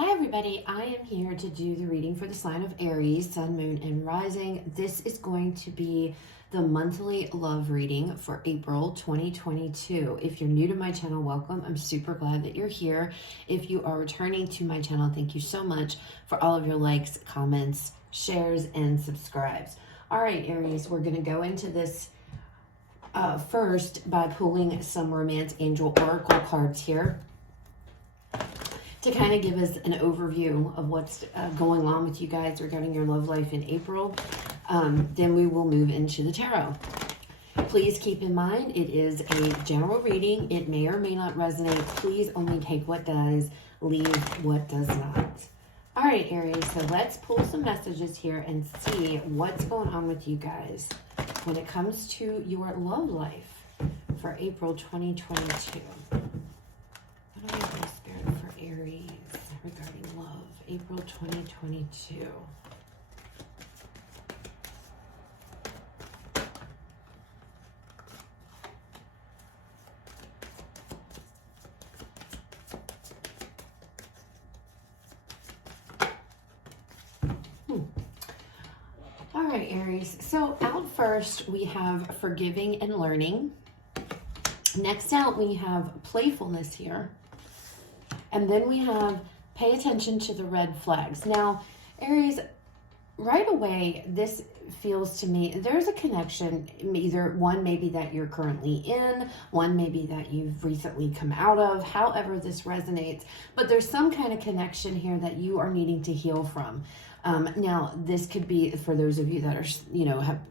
Hi everybody, I am here to do the reading for the sign of Aries, Sun, Moon, and Rising. This is going to be the monthly love reading for April 2022. If you're new to my channel, welcome. I'm super glad that you're here. If you are returning to my channel, thank you so much for all of your likes, comments, shares, and subscribes. All right, Aries, we're going to go into this first by pulling some Romance Angel Oracle cards here to kind of give us an overview of what's going on with you guys regarding your love life in April. Then we will move into the tarot. Please keep in mind, it is a general reading. It may or may not resonate. Please only take what does, leave what does not. All right, Aries, so let's pull some messages here and see what's going on with you guys when it comes to your love life for April 2022. What do we have in spirit for Aries regarding love, April 2022? All right, Aries. So out first, we have forgiving and learning. Next out, we have playfulness here. And then we have pay attention to the red flags. Now, Aries, right away, this feels to me, there's a connection, either one maybe that you're currently in, one maybe that you've recently come out of, however this resonates, but there's some kind of connection here that you are needing to heal from. Now, this could be for those of you that are,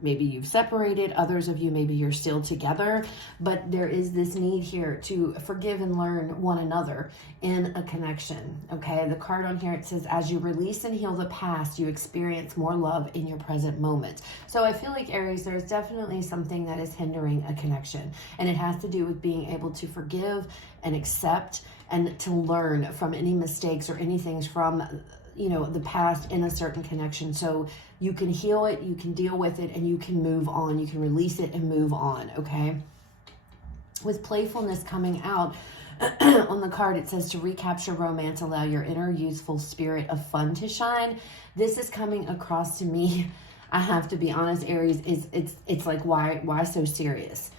maybe you've separated, others of you, maybe you're still together, but there is this need here to forgive and learn one another in a connection, okay? The card on here, it says, as you release and heal the past, you experience more love in your present moment. So I feel like, Aries, there's definitely something that is hindering a connection, and it has to do with being able to forgive and accept and to learn from any mistakes or anything from the past in a certain connection, so you can heal it, you can deal with it, and you can move on. You can release it and move on, okay? With playfulness coming out on the card, it says to recapture romance, allow your inner youthful spirit of fun to shine. This is coming across to me, I have to be honest, Aries, it's like, why so serious?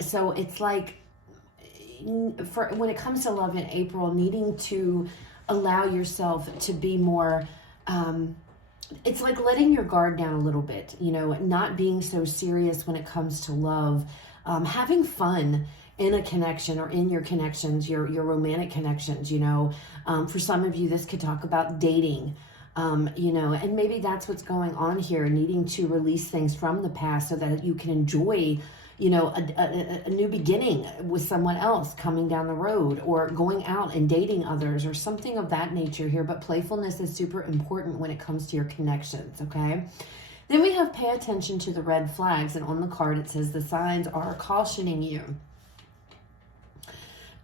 So it's like, for when it comes to love in April, needing to allow yourself to be more, it's like letting your guard down a little bit, not being so serious when it comes to love, having fun in a connection or in your connections, your romantic connections, for some of you, this could talk about dating, and maybe that's what's going on here, needing to release things from the past so that you can enjoy a new beginning with someone else coming down the road, or going out and dating others or something of that nature here. But playfulness is super important when it comes to your connections, okay? Then we have pay attention to the red flags, and on the card it says the signs are cautioning you.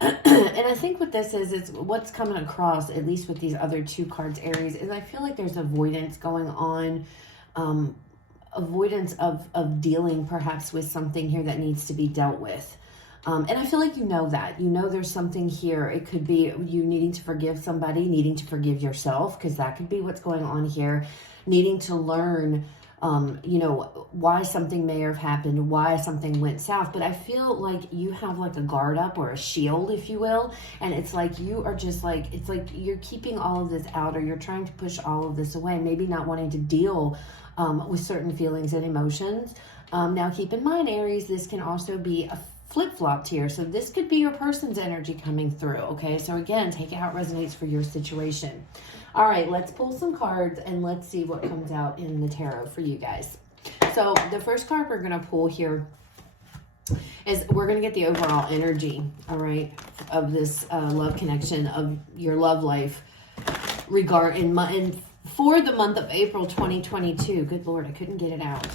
And I think what this is what's coming across, at least with these other two cards, Aries, is I feel like there's avoidance going on, avoidance of dealing perhaps with something here that needs to be dealt with. And I feel like that. There's something here. It could be you needing to forgive somebody, needing to forgive yourself, because that could be what's going on here. Needing to learn, why something may have happened, why something went south. But I feel like you have like a guard up or a shield, if you will. And it's like you are just like, it's like you're keeping all of this out, or you're trying to push all of this away, maybe not wanting to deal with certain feelings and emotions. Now keep in mind, Aries, this can also be a flip-flopped here. So this could be your person's energy coming through, okay? So again, take it how it resonates for your situation. All right, let's pull some cards and let's see what comes out in the tarot for you guys. So the first card we're going to pull here is we're going to get the overall energy, all right, of this love connection, of your love life for the month of April 2022. Good Lord, I couldn't get it out.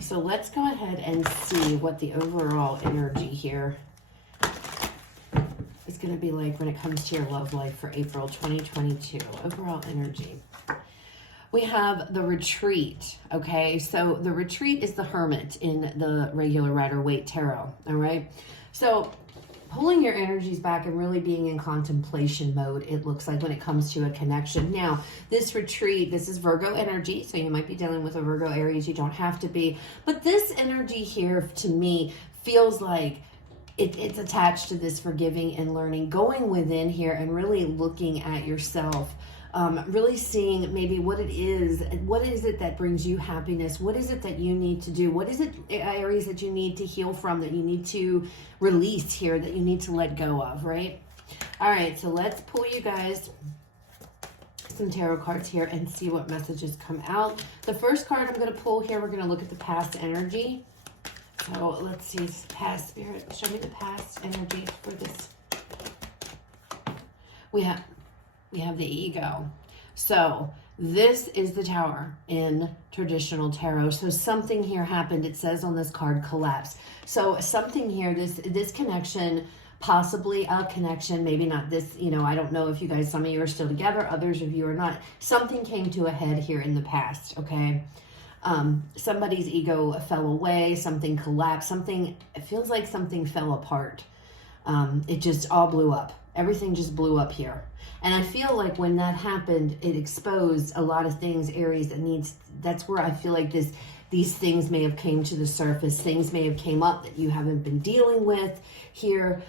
So let's go ahead and see what the overall energy here is going to be like when it comes to your love life for April 2022. Overall energy. We have the retreat, okay? So the retreat is the hermit in the regular Rider-Waite tarot, all right? So pulling your energies back and really being in contemplation mode, it looks like, when it comes to a connection. Now, this retreat, this is Virgo energy, so you might be dealing with a Virgo Aries. You don't have to be. But this energy here, to me, feels like it's attached to this forgiving and learning, going within here and really looking at yourself. Really seeing maybe what is it that brings you happiness? What is it that you need to do? What is it, Aries, that you need to heal from, that you need to release here, that you need to let go of, right? All right, so let's pull you guys some tarot cards here and see what messages come out. The first card I'm going to pull here, we're going to look at the past energy. So let's see, past spirit, show me the past energy for this. We have the ego. So this is the Tower in traditional tarot. So something here happened. It says on this card, collapse. So something here, this connection, possibly a connection, maybe not this, I don't know if you guys, some of you are still together, others of you are not. Something came to a head here in the past, okay? Somebody's ego fell away, something collapsed, it feels like something fell apart. It just all blew up. Everything just blew up here. And I feel like when that happened, it exposed a lot of things, Aries, that's where I feel like these things may have came to the surface. Things may have came up that you haven't been dealing with here.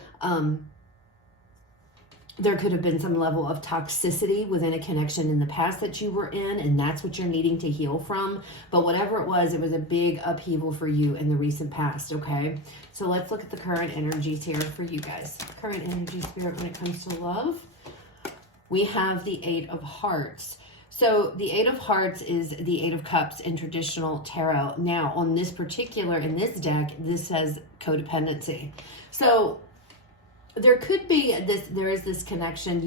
There could have been some level of toxicity within a connection in the past that you were in, and that's what you're needing to heal from. But whatever it was a big upheaval for you in the recent past, okay? So let's look at the current energies here for you guys. Current energy, spirit, when it comes to love. We have the Eight of Hearts. So the Eight of Hearts is the Eight of Cups in traditional tarot. Now, on this particular, in this deck, this says codependency. So there could be there is this connection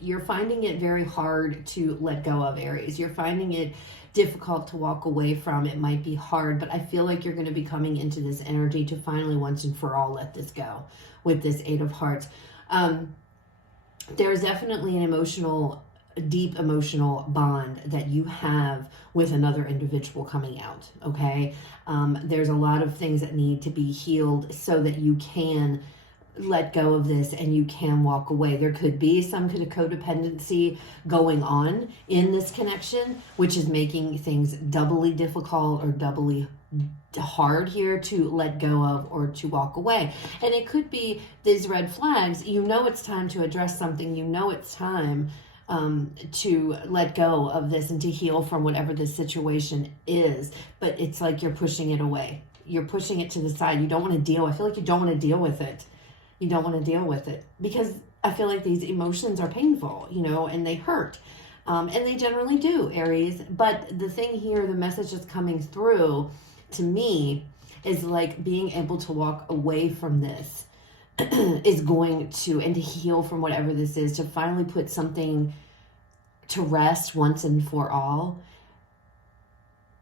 you're finding it very hard to let go of, Aries. You're finding it difficult to walk away from. It might be hard, but I feel like you're going to be coming into this energy to finally once and for all let this go with this Eight of Hearts. There's definitely an deep emotional bond that you have with another individual coming out, okay? There's a lot of things that need to be healed so that you can let go of this and you can walk away. There could be some kind of codependency going on in this connection, which is making things doubly difficult or doubly hard here to let go of or to walk away. And it could be these red flags. It's time to address something. It's time to let go of this and to heal from whatever this situation is. But it's like you're pushing it away. You're pushing it to the side. You don't want to deal. I feel like you don't want to deal with it. You don't want to deal with it because I feel like these emotions are painful, and they hurt. And they generally do, Aries. But the thing here, the message that's coming through to me is like being able to walk away from this is going to, and to heal from whatever this is, to finally put something to rest once and for all.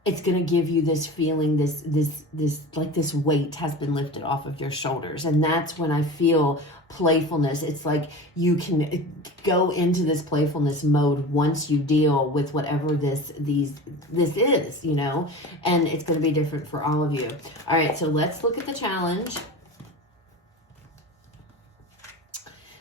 It's going to give you this feeling, this weight has been lifted off of your shoulders. And that's when I feel playfulness. It's like you can go into this playfulness mode once you deal with whatever this is, and it's going to be different for all of you. All right, so let's look at the challenge.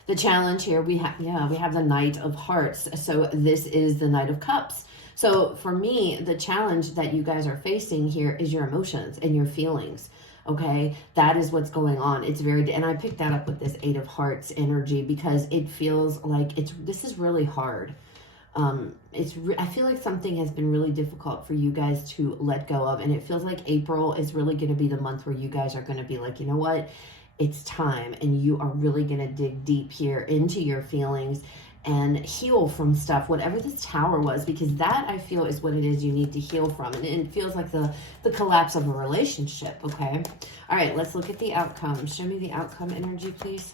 The challenge here, we have the Knight of Hearts. So this is the Knight of Cups. So for me, the challenge that you guys are facing here is your emotions and your feelings, okay? That is what's going on. It's and I picked that up with this Eight of Hearts energy because it feels like this is really hard. I feel like something has been really difficult for you guys to let go of, and it feels like April is really going to be the month where you guys are going to be like, you know what? It's time, and you are really going to dig deep here into your feelings and heal from stuff, whatever this Tower was, because that I feel is what it is you need to heal from. And it feels like the collapse of a relationship, okay? All right, let's look at the outcome. Show me the outcome energy, please.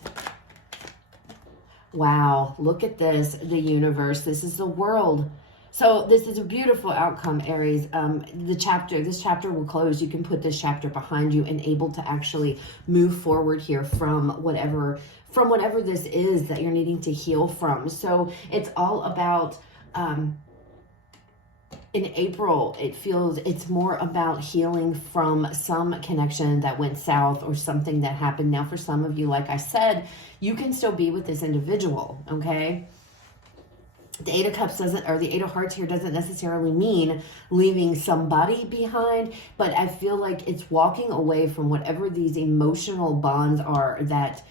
Wow, look at this, the universe. This is the world. So this is a beautiful outcome, Aries. This chapter will close. You can put this chapter behind you and able to actually move forward here from whatever this is that you're needing to heal from. So it's all about in April, it feels it's more about healing from some connection that went south or something that happened. Now, for some of you, like I said, you can still be with this individual, okay? The Eight of Cups doesn't, or the Eight of Hearts here doesn't necessarily mean leaving somebody behind, but I feel like it's walking away from whatever these emotional bonds are that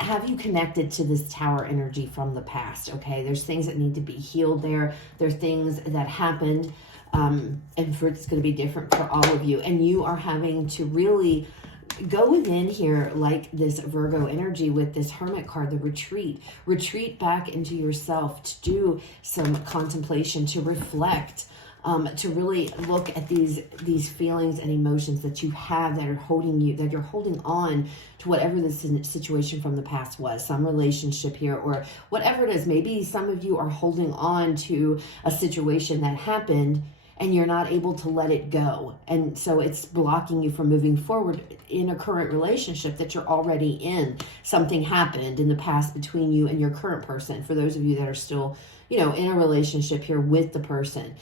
have you connected to this Tower energy from the past, okay? There's things that need to be healed there. There are things that happened, and it's going to be different for all of you, and you are having to really go within here like this Virgo energy with this Hermit card, the retreat back into yourself, to do some contemplation, to reflect, to really look at these feelings and emotions that you have that are holding you, that you're holding on to whatever this situation from the past was, some relationship here or whatever it is. Maybe some of you are holding on to a situation that happened and you're not able to let it go. And so it's blocking you from moving forward in a current relationship that you're already in. Something happened in the past between you and your current person. For those of you that are still, in a relationship here with the person.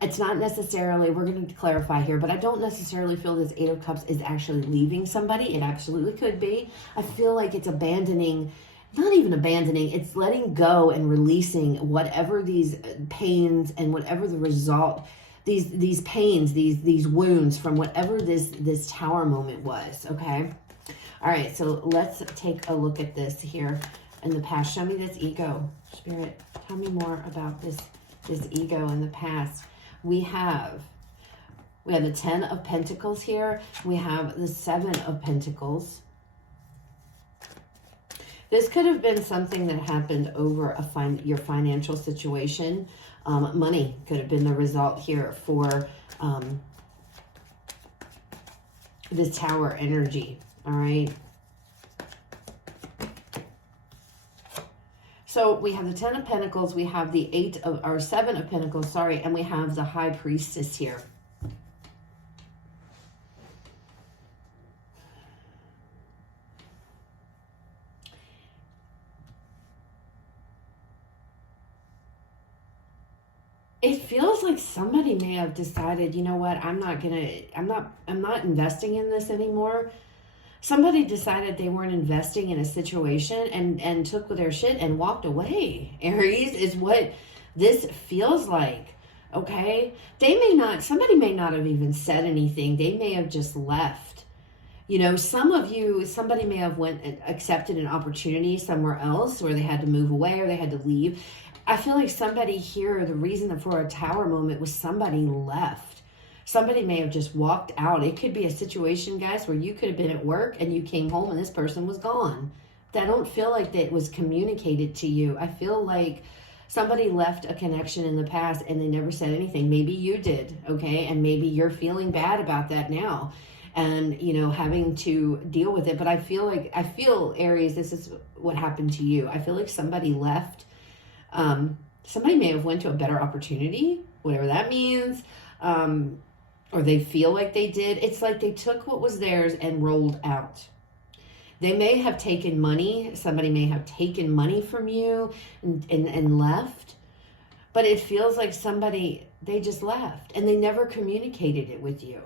It's not necessarily, we're going to clarify here, but I don't necessarily feel this Eight of Cups is actually leaving somebody. It absolutely could be. I feel like it's abandoning, not even abandoning, it's letting go and releasing whatever these pains and whatever the result, these pains, these wounds from whatever this Tower moment was, okay? All right, so let's take a look at this here in the past. Show me this ego. Spirit, tell me more about this ego in the past. We have the Ten of Pentacles here. We have the Seven of Pentacles. This could have been something that happened over your financial situation. Money could have been the result here for this Tower energy. All right. So we have the Ten of Pentacles, we have the Seven of Pentacles, sorry, and we have the High Priestess here. It feels like somebody may have decided, you know what, I'm not investing in this anymore. Somebody decided they weren't investing in a situation and took their shit and walked away. Aries, is what this feels like, okay? Somebody may not have even said anything. They may have just left. Some of you, somebody may have went and accepted an opportunity somewhere else where they had to move away or they had to leave. I feel like somebody here, the reason for a Tower moment was somebody left. Somebody may have just walked out. It could be a situation, guys, where you could have been at work and you came home and this person was gone. I don't feel like that was communicated to you. I feel like somebody left a connection in the past and they never said anything. Maybe you did, okay? And maybe you're feeling bad about that now and, having to deal with it. But I feel, Aries, this is what happened to you. I feel like somebody left. Somebody may have went to a better opportunity, whatever that means. Or they feel like they did. It's like they took what was theirs and rolled out. They may have taken money. Somebody may have taken money from you and left. But it feels like they just left and they never communicated it with you.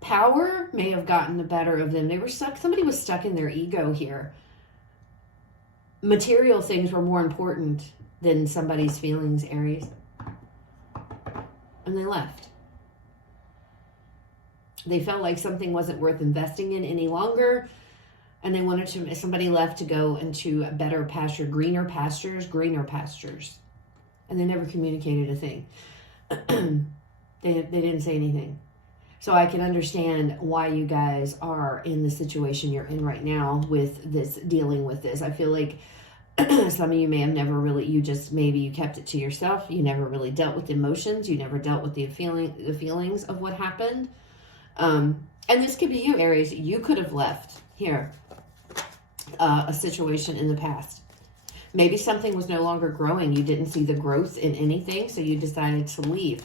Power may have gotten the better of them. They were stuck. Somebody was stuck in their ego here. Material things were more important than somebody's feelings, Aries. And they left. They felt like something wasn't worth investing in any longer. And they wanted somebody left to go into a better pasture, greener pastures. And they never communicated a thing. They didn't say anything. So I can understand why you guys are in the situation you're in right now with this, dealing with this. I feel like some of you may have never really, maybe you kept it to yourself. You never really dealt with emotions. You never dealt with the feelings of what happened. And this could be you, Aries. You could have left here a situation in the past. Maybe something was no longer growing. You didn't see the growth in anything, so you decided to leave.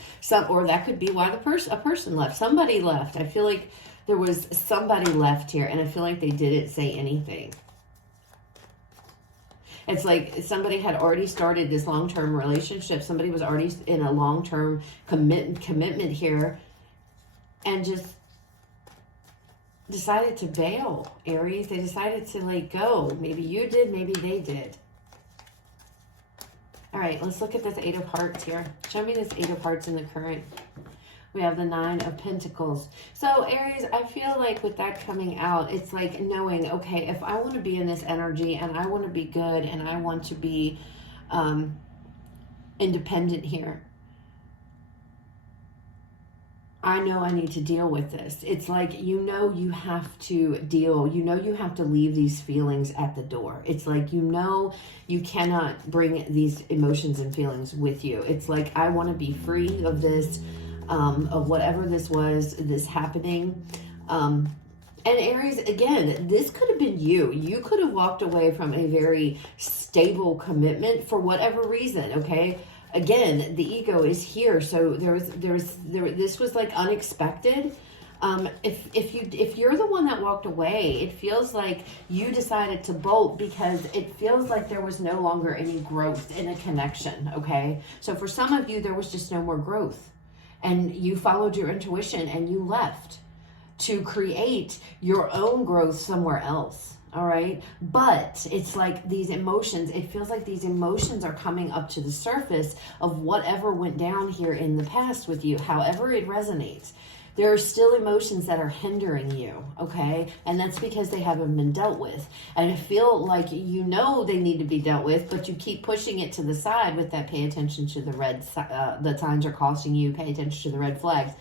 Or that could be why a person left. Somebody left. I feel like there was somebody left here, and I feel like they didn't say anything. It's like somebody had already started this long-term relationship. Somebody was already in a long-term commitment here and just decided to bail, Aries. They decided to let go. Maybe you did, maybe they did. All right, let's look at this 8 of Hearts here. Show me this 8 of Hearts in the current. We have the 9 of Pentacles. So Aries, I feel like with that coming out, it's like knowing, okay, if I want to be in this energy and I want to be good and I want to be independent here, I know I need to deal with this. It's like, you know, you have to deal, you know, you have to leave these feelings at the door. It's like, you know, you cannot bring these emotions and feelings with you. It's like, I want to be free of this, of whatever this was, this happening. And Aries, again, this could have been you. You could have walked away from a very stable commitment for whatever reason, okay? Again, the ego is here, so this was like unexpected. If you're the one that walked away, it feels like you decided to bolt because it feels like there was no longer any growth in a connection, okay? So for some of you, there was just no more growth, and you followed your intuition and you left to create your own growth somewhere else. All right. But it's like these emotions, it feels like these emotions are coming up to the surface of whatever went down here in the past with you, however it resonates. There are still emotions that are hindering you, okay? And that's because they haven't been dealt with. And I feel like you know they need to be dealt with, but you keep pushing it to the side with that pay attention to the signs are costing you, pay attention to the red flags.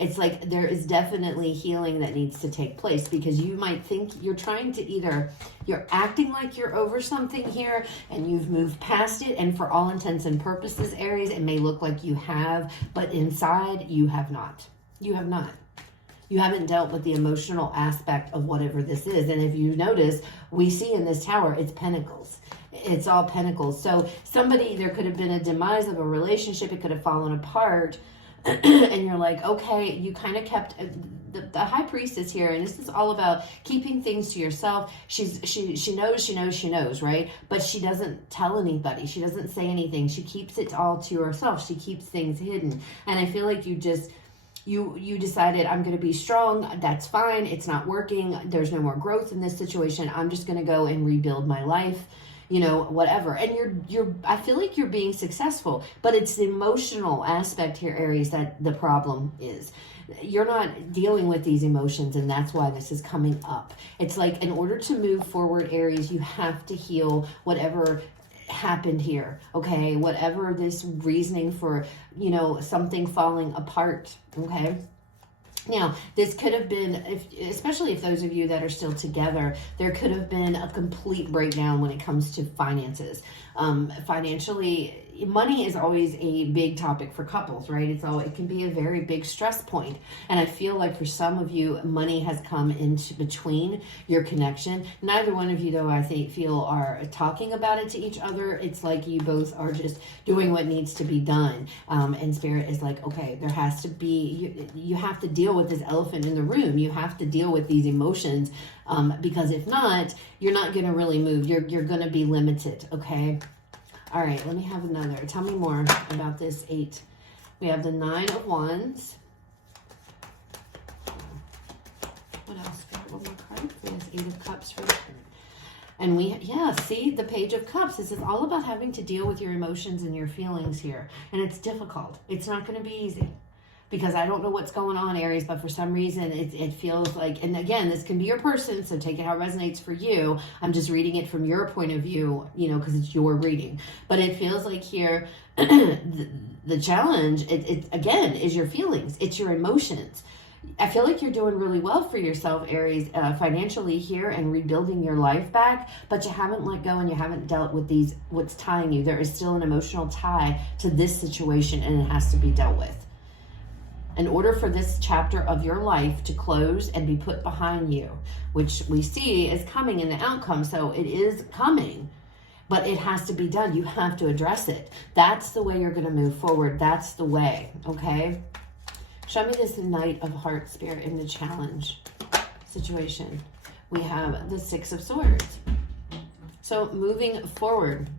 It's like there is definitely healing that needs to take place, because you might think you're trying to you're acting like you're over something here and you've moved past it. And for all intents and purposes, Aries, it may look like you have, but inside you have not. You have not. You haven't dealt with the emotional aspect of whatever this is. And if you notice, we see in this tower, it's pentacles. It's all pentacles. So there could have been a demise of a relationship. It could have fallen apart. And you're like, okay, you kind of kept the high priestess here, and this is all about keeping things to yourself. She knows, right? But she doesn't tell anybody. She doesn't say anything. She keeps it all to herself. She keeps things hidden. And I feel like you decided, I'm going to be strong. That's fine. It's not working. There's no more growth in this situation. I'm just going to go and rebuild my life. You know, whatever. And I feel like you're being successful, but it's the emotional aspect here, Aries, that the problem is. You're not dealing with these emotions, and that's why this is coming up. It's like, in order to move forward, Aries, you have to heal whatever happened here, okay? Whatever this reasoning for, you know, something falling apart, okay? Now, this could have been, especially if those of you that are still together, there could have been a complete breakdown when it comes to finances. Financially, money is always a big topic for couples, right? It can be a very big stress point. And I feel like for some of you, money has come into between your connection. Neither one of you, though, I feel are talking about it to each other. It's like you both are just doing what needs to be done. And Spirit is like, okay, there has to be, you have to deal with this elephant in the room. You have to deal with these emotions, because if not, you're not going to really move. You're going to be limited, okay? All right, let me have another. Tell me more about this 8. We have the 9 of Wands. What else? One more card for this 8 of Cups for the card. And see, the Page of Cups. This is all about having to deal with your emotions and your feelings here. And it's difficult. It's not going to be easy. Because I don't know what's going on, Aries, but for some reason it feels like, and again, this can be your person, so take it how it resonates for you. I'm just reading it from your point of view, you know, because it's your reading. But it feels like here, the challenge, it again, is your feelings. It's your emotions. I feel like you're doing really well for yourself, Aries, financially here and rebuilding your life back, but you haven't let go and you haven't dealt with what's tying you. There is still an emotional tie to this situation, and it has to be dealt with. In order for this chapter of your life to close and be put behind you, which we see is coming in the outcome, so it is coming, but it has to be done. You have to address it. That's the way you're going to move forward. That's the way, okay? Show me this Knight of Hearts, Spirit, in the challenge situation. We have the 6 of Swords. So moving forward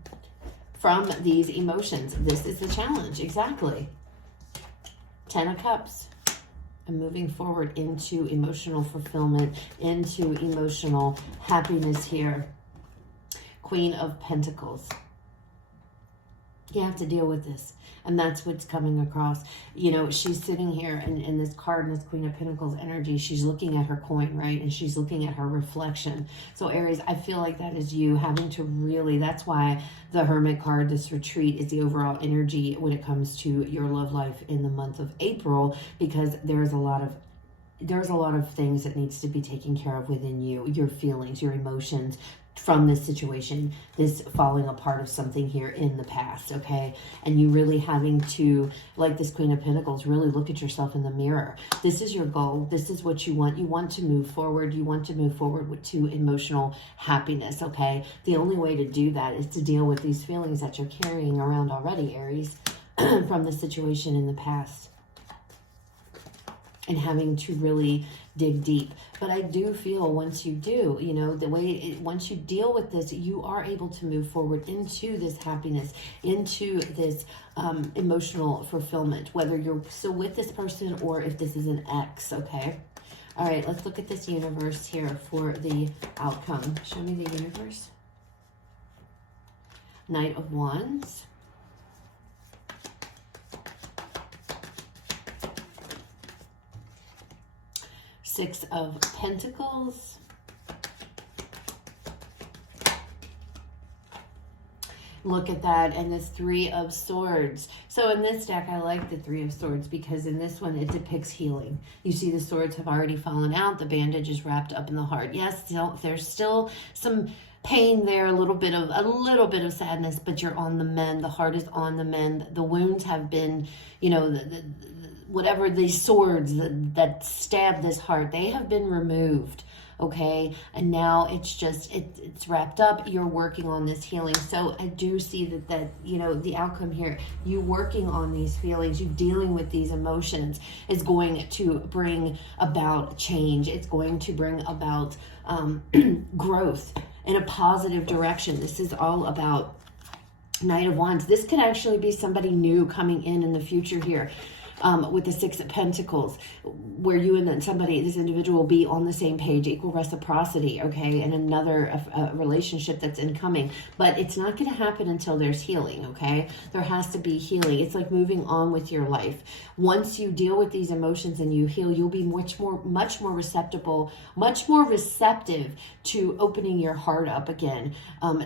from these emotions, this is the challenge. Exactly. 10 of Cups. And moving forward into emotional fulfillment, into emotional happiness here. Queen of Pentacles. You have to deal with this. And that's what's coming across. You know, she's sitting here in this card, in this Queen of Pentacles energy. She's looking at her coin, right? And she's looking at her reflection. So Aries, I feel like that is you having to really, that's why the Hermit card, this retreat, is the overall energy when it comes to your love life in the month of April, because there's a lot of things that needs to be taken care of within you, your feelings, your emotions, from this situation, this falling apart of something here in the past, okay? And you really having to, like this Queen of Pentacles, really look at yourself in the mirror. This is your goal. This is what you want. You want to move forward. You want to move forward to emotional happiness, okay? The only way to do that is to deal with these feelings that you're carrying around already, Aries, from the situation in the past. And having to really dig deep. But I do feel once you do, you know, once you deal with this, you are able to move forward into this happiness, into this emotional fulfillment, whether you're still with this person or if this is an ex, okay? All right, let's look at this universe here for the outcome. Show me the universe. Knight of Wands. Six of Pentacles. Look at that, and this Three of Swords. So in this deck, I like the Three of Swords because in this one, it depicts healing. You see the swords have already fallen out. The bandage is wrapped up in the heart. Yes, there's still some pain there, a little bit of sadness, but you're on the mend. The heart is on the mend. The wounds have been, you know, whatever these swords that stab this heart, they have been removed, okay? And now it's just, it's wrapped up. You're working on this healing. So I do see that, you know, the outcome here, you working on these feelings, you dealing with these emotions is going to bring about change. It's going to bring about growth in a positive direction. This is all about Knight of Wands. This could actually be somebody new coming in the future here. With the Six of Pentacles, where you and then this individual will be on the same page, equal reciprocity, okay, and another relationship that's incoming. But it's not going to happen until there's healing, okay? There has to be healing. It's like moving on with your life. Once you deal with these emotions and you heal, you'll be much more receptive to opening your heart up again,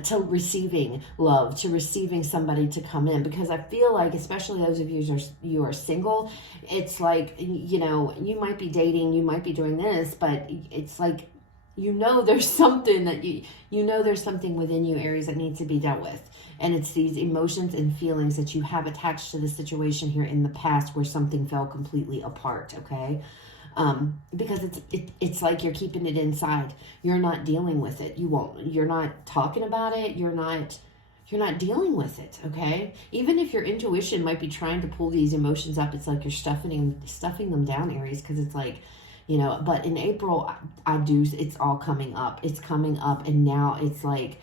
to receiving love, to receiving somebody to come in. Because I feel like, especially those of you are single, it's like, you know, you might be dating, you might be doing this, but it's like, you know, there's something that you know there's something within you, Aries, that needs to be dealt with. And it's these emotions and feelings that you have attached to the situation here in the past where something fell completely apart, okay? Because it's like you're keeping it inside. You're not dealing with it. You're not talking about it. You're not dealing with it, okay? Even if your intuition might be trying to pull these emotions up, it's like you're stuffing them down, Aries, because it's like, you know, but in April, it's all coming up. It's coming up, and now it's like,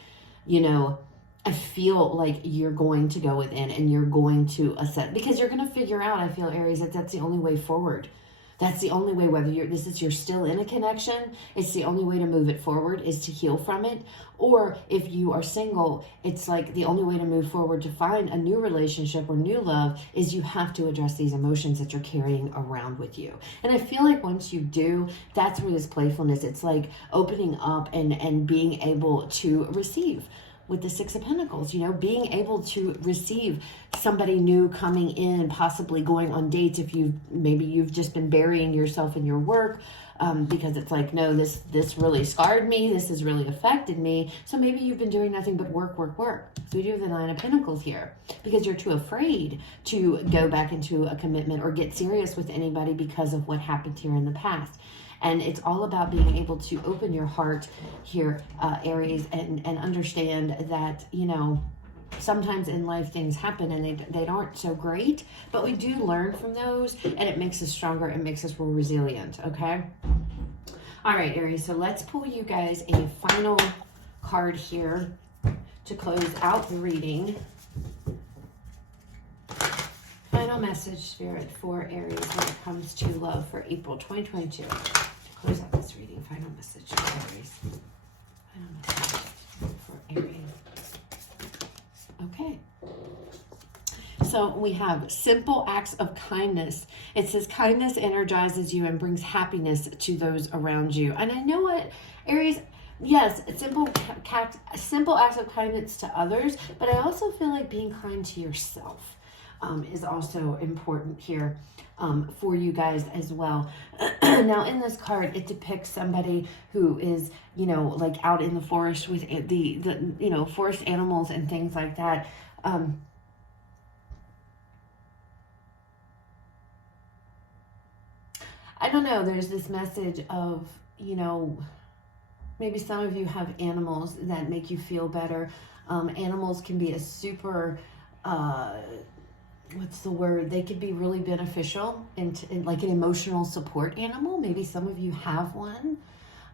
you know, I feel like you're going to go within and you're going to assess, because you're going to figure out, I feel, Aries, that's the only way forward. That's the only way, whether you're still in a connection, it's the only way to move it forward is to heal from it. Or if you are single, it's like the only way to move forward to find a new relationship or new love is you have to address these emotions that you're carrying around with you. And I feel like once you do, that's where this playfulness, it's like opening up and being able to receive. With the Six of Pentacles, you know, being able to receive somebody new coming in, possibly going on dates if you've just been burying yourself in your work, because it's like, no, this really scarred me, this has really affected me, so maybe you've been doing nothing but work. So we do have the Nine of Pentacles here, because you're too afraid to go back into a commitment or get serious with anybody because of what happened here in the past. And it's all about being able to open your heart here, Aries, and understand that, you know, sometimes in life things happen and they aren't so great, but we do learn from those, and it makes us stronger. It makes us more resilient, okay? All right, Aries, so let's pull you guys a final card here to close out the reading. Final message, Spirit, for Aries when it comes to love for April 2022. To close out this reading, final message for Aries. Final message for Aries. Okay. So we have simple acts of kindness. It says kindness energizes you and brings happiness to those around you. And I know what, Aries, yes, simple acts of kindness to others, but I also feel like being kind to yourself is also important here for you guys as well. Now in this card, it depicts somebody who is, you know, like out in the forest with the you know, forest animals and things like that. I don't know, there's this message of, you know, maybe some of you have animals that make you feel better. Animals can be a super, what's the word? They could be really beneficial in like an emotional support animal. Maybe some of you have one.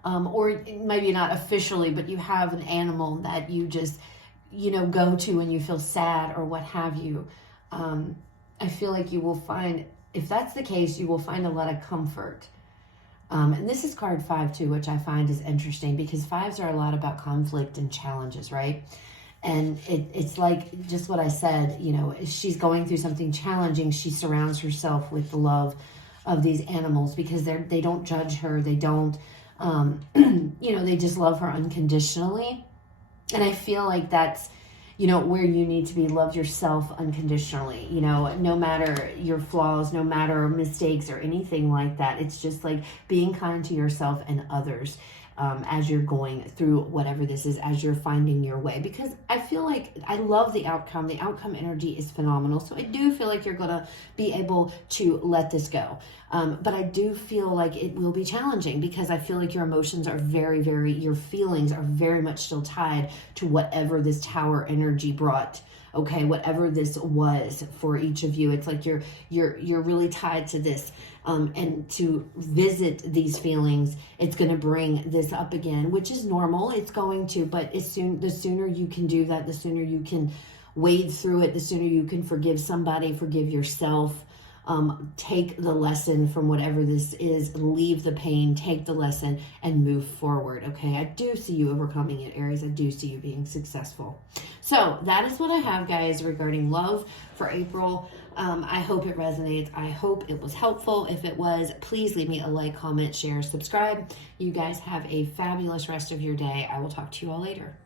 Or maybe not officially, but you have an animal that you just, you know, go to when you feel sad or what have you. I feel like you will find, if that's the case, you will find a lot of comfort. And this is card 5 too, which I find is interesting because 5s are a lot about conflict and challenges, right? And it's like just what I said, you know, if she's going through something challenging, she surrounds herself with the love of these animals because they don't judge her. They don't, you know, they just love her unconditionally. And I feel like that's, you know, where you need to be. Love yourself unconditionally, you know, no matter your flaws, no matter mistakes or anything like that. It's just like being kind to yourself and others as you're going through whatever this is, as you're finding your way. Because I feel like I love the outcome. The outcome energy is phenomenal. So I do feel like you're going to be able to let this go. But I do feel like it will be challenging because I feel like your emotions are very, very, your feelings are very much still tied to whatever this tower energy brought. Okay, whatever this was for each of you, it's like you're really tied to this, and to visit these feelings, it's going to bring this up again, which is normal. It's going to, but the sooner you can do that, the sooner you can wade through it, the sooner you can forgive somebody, forgive yourself. Take the lesson from whatever this is, leave the pain, take the lesson, and move forward. Okay, I do see you overcoming it, Aries. I do see you being successful. So that is what I have, guys, regarding love for April. I hope it resonates. I hope it was helpful. If it was, please leave me a like, comment, share, subscribe. You guys have a fabulous rest of your day. I will talk to you all later.